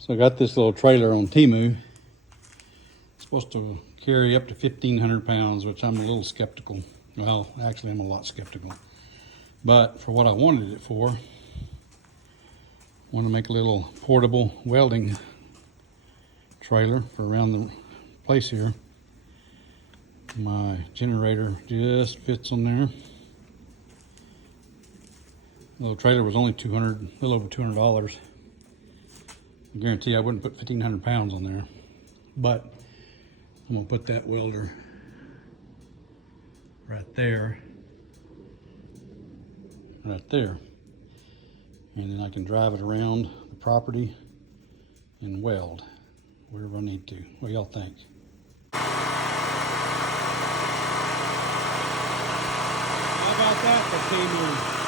So I got this little trailer on Temu. It's supposed to carry up to 1,500 pounds, which I'm a little skeptical. Well, actually I'm a lot skeptical. But for what I wanted it for, I want to make a little portable welding trailer for around the place here. My generator just fits on there. The little trailer was only a little over $200. I guarantee I wouldn't put 1,500 pounds on there, but I'm gonna put that welder right there, and then I can drive it around the property and weld wherever I need to. What do y'all think? How about that for Temu?